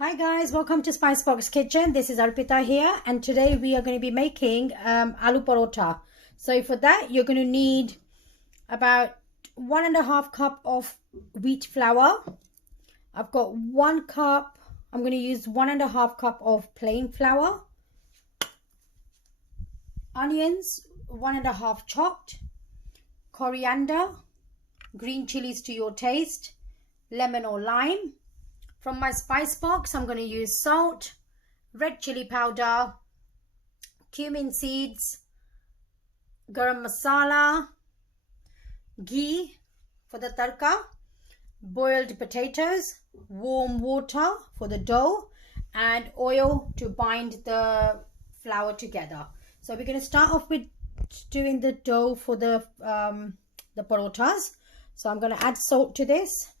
Hi guys, welcome to Spicebox Kitchen. This is Arpita here, and today we are going to be making aloo paratha. So for that you're going to need about 1.5 cup of wheat flour. I've got 1 cup. I'm going to use 1.5 cup of plain flour. Onions, 1.5 chopped. Coriander, green chilies to your taste, lemon or lime. From my spice box, I'm going to use salt, red chili powder, cumin seeds, garam masala, ghee for the tadka, boiled potatoes, warm water for the dough, and oil to bind the flour together. So we're going to start off with doing the dough for the parathas. So I'm going to add salt to this.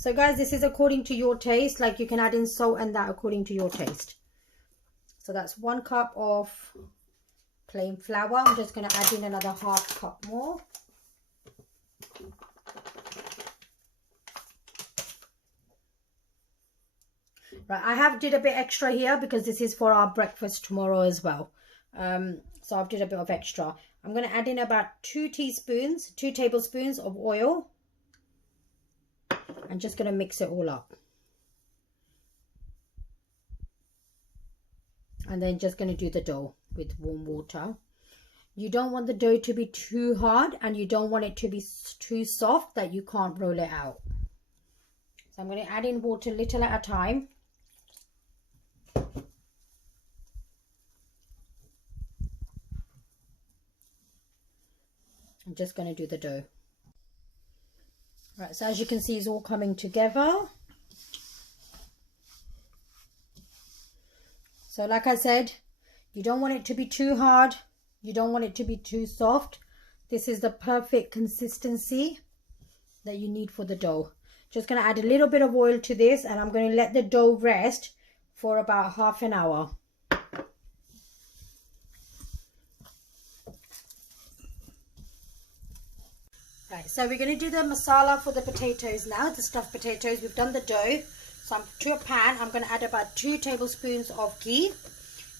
So guys, this is according to your taste. Like, you can add in salt and that according to your taste. So that's 1 cup of plain flour. I'm just going to add in another 1/2 cup more. Right, I have did a bit extra here because this is for our breakfast tomorrow as well. So I've did a bit of extra. I'm going to add in about 2 tablespoons of oil. I'm just going to mix it all up. And then just going to do the dough with warm water. You don't want the dough to be too hard, and you don't want it to be too soft that you can't roll it out. So I'm going to add in water little at a time. I'm just going to do the dough. Right, so as you can see, it's all coming together. So like I said, you don't want it to be too hard. You don't want it to be too soft. This is the perfect consistency that you need for the dough. Just going to add a little bit of oil to this, and I'm going to let the dough rest for about half an hour. Right, so we're going to do the masala for the potatoes now, the stuffed potatoes. We've done the dough. So to a pan, I'm going to add about 2 tablespoons of ghee.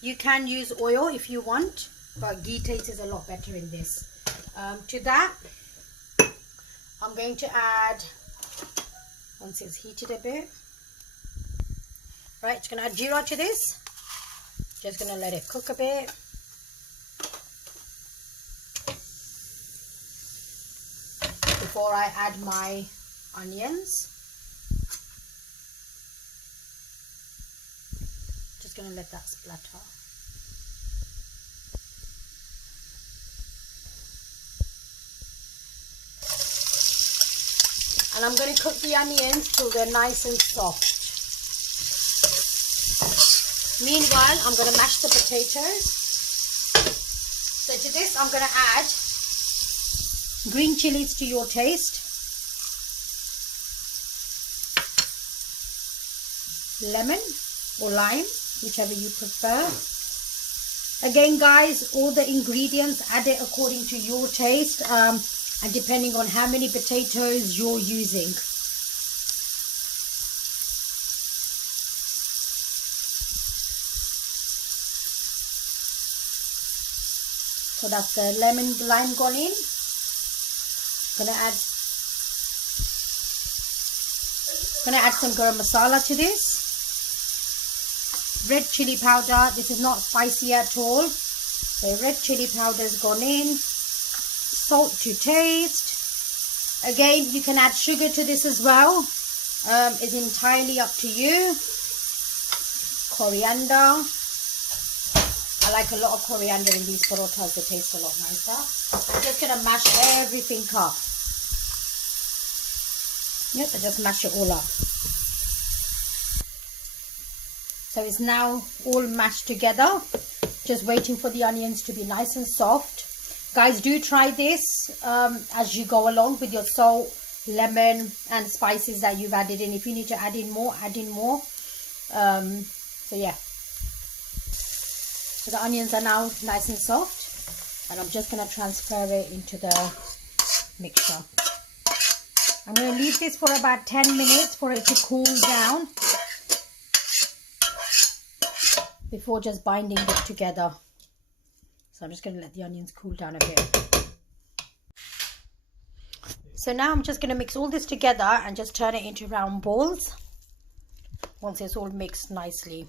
You can use oil if you want, but ghee tastes a lot better in this. To that, I'm going to add, once it's heated a bit, right, it's going to add jeera to this. Just going to let it cook a bit. Before I add my onions. Just going to let that splatter. And I'm going to cook the onions till they're nice and soft. Meanwhile, I'm going to mash the potatoes. So to this, I'm going to add green chilies to your taste, lemon or lime, whichever you prefer. Again guys, all the ingredients, add it according to your taste and depending on how many potatoes you're using. So that's the lime gone in. Gonna add some garam masala to this. Red chili powder. This is not spicy at all. So red chili powder has gone in. Salt to taste. Again, you can add sugar to this as well. It's entirely up to you. Coriander. I like a lot of coriander in these parathas. They taste a lot nicer. I'm just gonna mash everything up. Yep, I just mash it all up. So it's now all mashed together. Just waiting for the onions to be nice and soft. Guys, do try this as you go along with your salt, lemon and spices that you've added in. If you need to add in more, add in more. So yeah. So the onions are now nice and soft. And I'm just going to transfer it into the mixture. I'm going to leave this for about 10 minutes for it to cool down. before just binding it together. So I'm just going to let the onions cool down a bit. So now I'm just going to mix all this together and just turn it into round balls once it's all mixed nicely.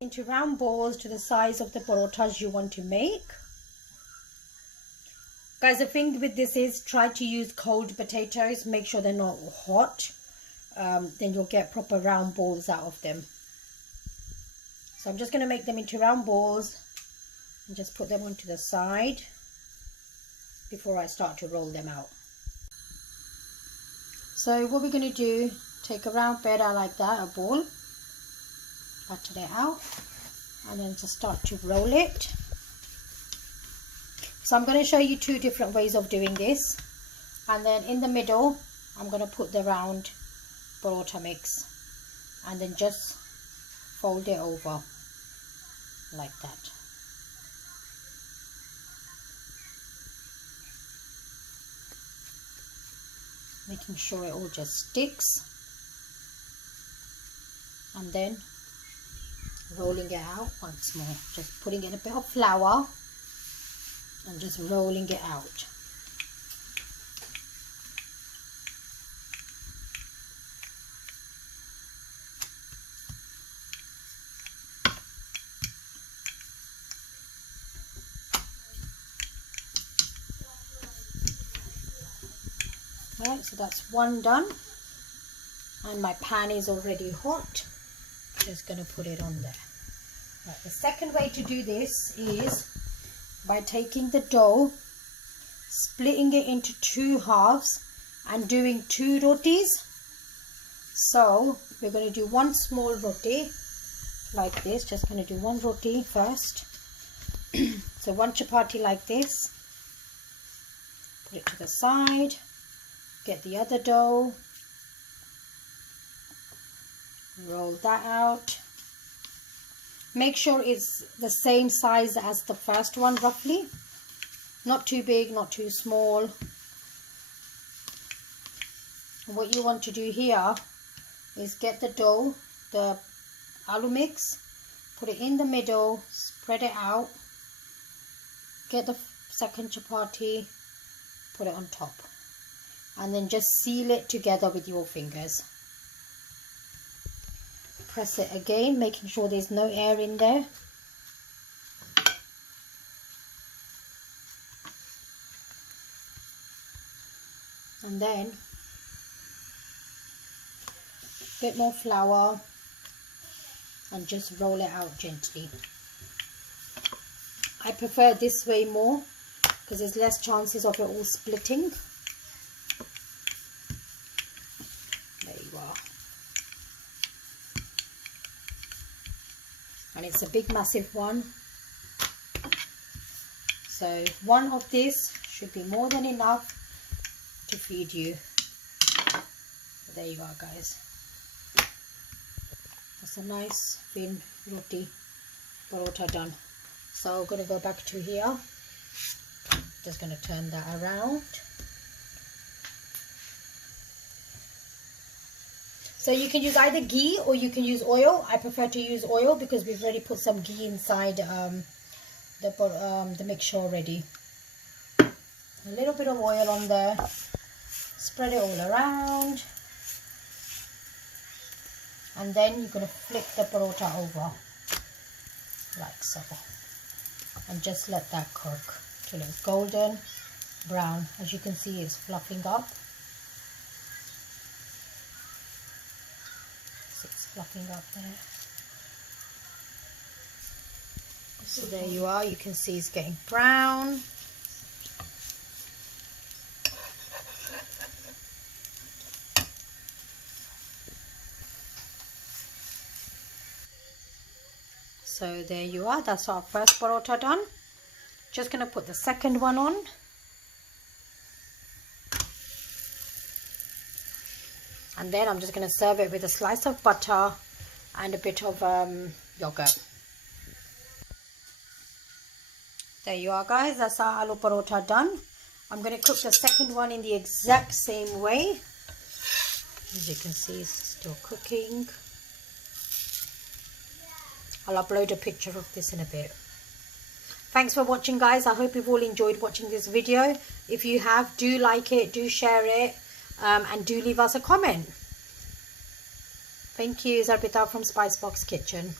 Into round balls to the size of the parothas you want to make. Guys, the thing with this is try to use cold potatoes. Make sure they're not hot. Then you'll get proper round balls out of them. So I'm just going to make them into round balls and just put them onto the side before I start to roll them out. So what we're going to do, take a round paratha like that, a ball, flatten it out, and then just start to roll it. So I'm going to show you two different ways of doing this, and then in the middle I'm going to put the round paratha mix and then just fold it over like that. Making sure it all just sticks, and then rolling it out once more, just putting in a bit of flour and just rolling it out. Right, so that's one done, and my pan is already hot. Just going to put it on there. Right, the second way to do this is by taking the dough, splitting it into two halves and doing two rotis. So we're going to do one small roti like this. Just going to do one roti first. So one chapati like this. Put it to the side. Get the other dough. Roll that out. Make sure it's the same size as the first one roughly. Not too big, not too small. What you want to do here is get the dough, the aloo mix, put it in the middle, spread it out. Get the second chapati, put it on top. And then just seal it together with your fingers. Press it again, making sure there's no air in there. And then a bit more flour and just roll it out gently. I prefer this way more because there's less chances of it all splitting. There you are. And it's a big massive one, so one of this should be more than enough to feed you. There you are, guys. That's a nice thin roti paratha done. So I'm going to go back to here, just going to turn that around. So you can use either ghee or you can use oil. I prefer to use oil because we've already put some ghee inside the mixture already. A little bit of oil on there. Spread it all around. And then you're going to flip the paratha over like so. And just let that cook till it's golden brown. As you can see, it's fluffing up. It's fluffing up there. So there you are, you can see it's getting brown. So there you are, that's our first paratha done. Just going to put the second one on. And then I'm just going to serve it with a slice of butter and a bit of yogurt. There you are, guys. That's our aloo paratha done. I'm going to cook the second one in the exact same way. As you can see, it's still cooking. I'll upload a picture of this in a bit. Thanks for watching, guys. I hope you've all enjoyed watching this video. If you have, do like it, do share it, and do leave us a comment. Thank you, Zarpita from Spicebox Kitchen.